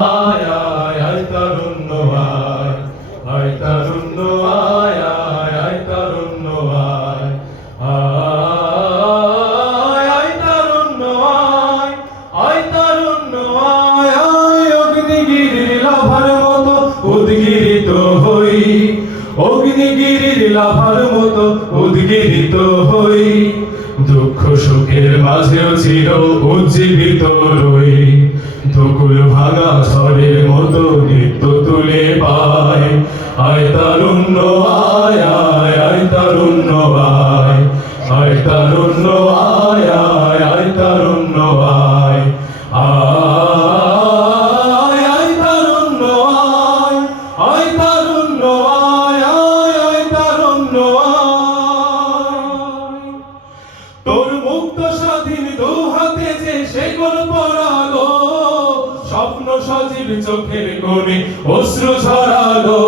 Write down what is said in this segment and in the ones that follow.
আয় আয় আয় তারুণ্য আয় আয় তারুণ্য আয় আয় আয় তারুণ্য আয় আয় আয় তারুণ্য আয় আয় তারুণ্য আয় আয় অগ্নিগিরির লাভার মতো উদ্গিরিত হই অগ্নিগিরির লাভার মতো উদ্গিরিত হই দুঃখ সুখের মাঝেও চির উজ্জীবিত রই ধুকুর ভাঙা ঝড়ের মতো নৃত্য তুলে পায় আয় তারুণ্য আয় আয় আয় তারুণ্য আয় আয় তারুণ্য আয় আয় আয় তারুণ্য আয় আয় আয় তারুণ্য আয় আয় তারুণ্য আয় আয় আয় তারুণ্য আয় তোর মুক্ত স্বাধীন দু হাতে যে শেকল পরালো স্বপ্ন সজীব চোখের কোণে অশ্রু ঝরালো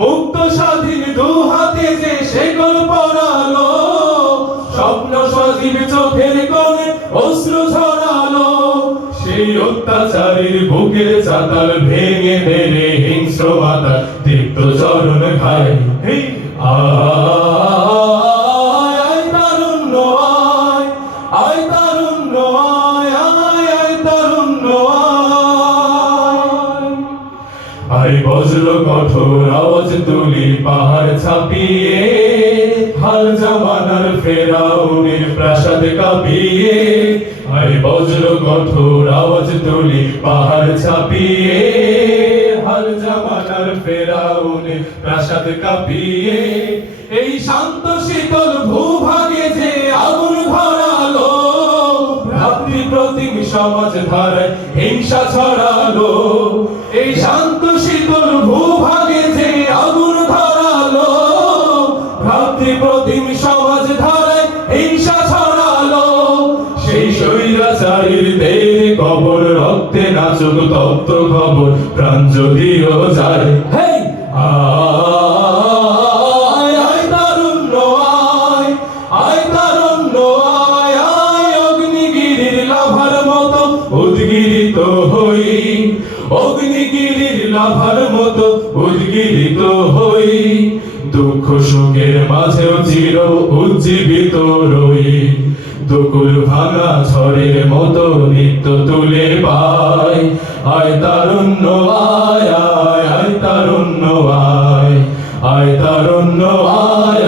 মুক্ত স্বাধীন দু হাতে যে শেকল পরালো স্বপ্ন সজীব চোখের কোণে অশ্রু ঝরালো সেই অত্যাচারীর বুকের চাতাল ভেঙে মেরে হিংস্র মাতা দীপ্ত চরণ খায় আয় তারুণ্য আয় আয় তারুণ্য আয় আয় আয় তারুণ্য আয় বজ্র কঠোর আওয়াজ তুলি পাহাড় ছাপিয়ে হাল জামানার ফেরাউনের প্রাসাদ কাঁপিয়ে আয় বজ্র কঠোর আওয়াজ তুলি পাহাড় ছাপিয়ে হাল জামানার ফেরাউনের প্রাসাদ কাঁপিয়ে এই শান্ত শীতল ভূভাগে যে আগুন ধরালো ভ্রাতৃ প্রতিম সমাজ ধারায় হিংসা ছড়ালো এই শান্ত শীতল ভূভাগে যে আগুন ধরালো ভ্রাতৃ প্রতিম সমাজ ধারায় হিংসা ছড়ালো সেই স্বৈরাচারীর দেহে কবর রক্তে নাচুক তপ্ত খবর প্রাণ যদিও যায় হেই আয় আয় তারুণ্য আয় আয় তারুণ্য আয় আয় অগ্নিগিরির লাভার মতো উদ্গিরিত হই অগ্নিগিরির লাভার মতো উদ্গিরিত হই দুঃখ সুখের মাঝেও চির উজ্জীবিত রই দুকুল ভাঙা ঝড়ের মতো নৃত্য তুলে পায় আয় তারুণ্য আয় আয় আয় তারুণ্য আয় আয় তারুণ্য আয়